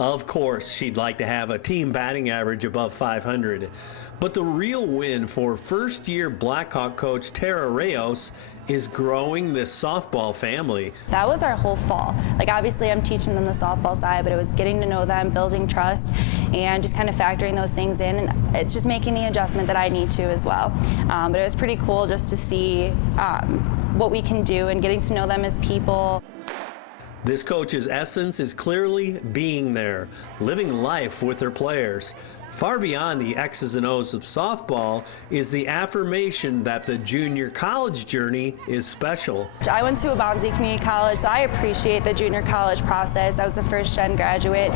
Of course, she'd like to have a team batting average above 500. But the real win for first-year Blackhawk coach Tarah Rayos is growing this softball family. That was our whole fall. Like, obviously I'm teaching them the softball side, but it was getting to know them, building trust, and just kind of factoring those things in. And it's just making the adjustment that I need to as well. But it was pretty cool just to see what we can do and getting to know them as people. This coach's essence is clearly being there, living life with their players. Far beyond the X's and O's of softball is the affirmation that the junior college journey is special. I went to a Bonzi Community College, so I appreciate the junior college process. I was a first-gen graduate,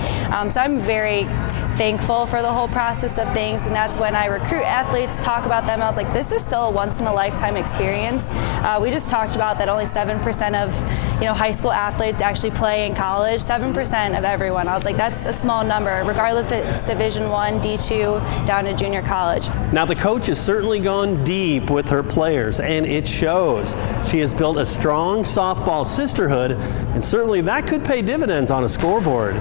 so I'm very thankful for the whole process of things, and that's when I recruit athletes, talk about them. I was like, this is still a once-in-a-lifetime experience. We just talked about that only 7% of high school athletes actually play in college, 7% of everyone. I was like, that's a small number, regardless if it's Division I, D2, down to junior college. Now, the coach has certainly gone deep with her players, and it shows. She has built a strong softball sisterhood, and certainly that could pay dividends on a scoreboard.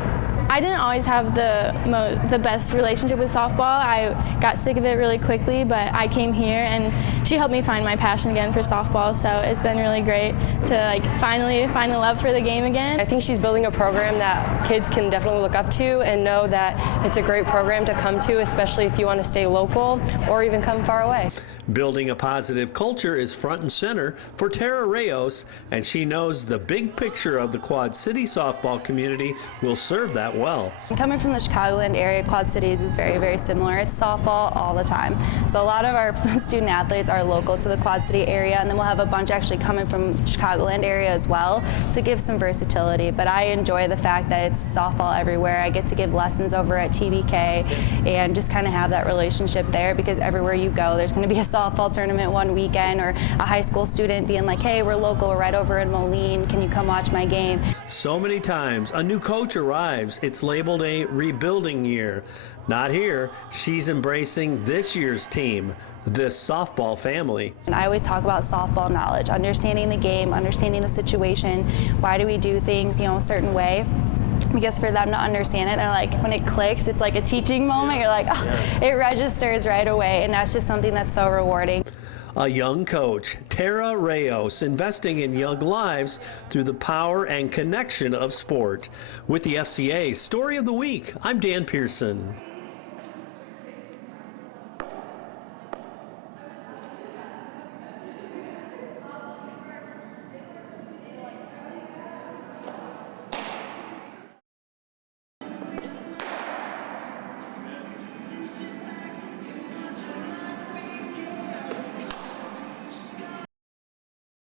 I didn't always have the best relationship with softball. I got sick of it really quickly, but I came here and she helped me find my passion again for softball, so it's been really great to finally find a love for the game again. I think she's building a program that kids can definitely look up to and know that it's a great program to come to, especially if you want to stay local or even come far away. Building a positive culture is front and center for Tarah Rayos, and she knows the big picture of the Quad City softball community will serve that well. Coming from the Chicagoland area, Quad Cities is very, very similar. It's softball all the time. So a lot of our student athletes are local to the Quad City area, and then we'll have a bunch actually coming from the Chicagoland area as well, so it gives some versatility. But I enjoy the fact that it's softball everywhere. I get to give lessons over at TBK and just kind of have that relationship there, because everywhere you go, there's going to be a softball tournament one weekend, or a high school student being like, hey, we're local, we're right over in MOLINE, can you come watch my game? So many times a new coach arrives, it's labeled a rebuilding year. Not here. She's embracing this year's team, this softball family. And I always talk about softball knowledge, understanding the game, understanding the situation, why do we do things a certain way. Because for them to understand it, they're like, when it clicks, it's like a teaching moment. You're like, oh, it registers right away, and that's just something that's so rewarding. A young coach, Tarah Rayos, investing in young lives through the power and connection of sport. With the FCA Story of the Week, I'm Dan Pearson.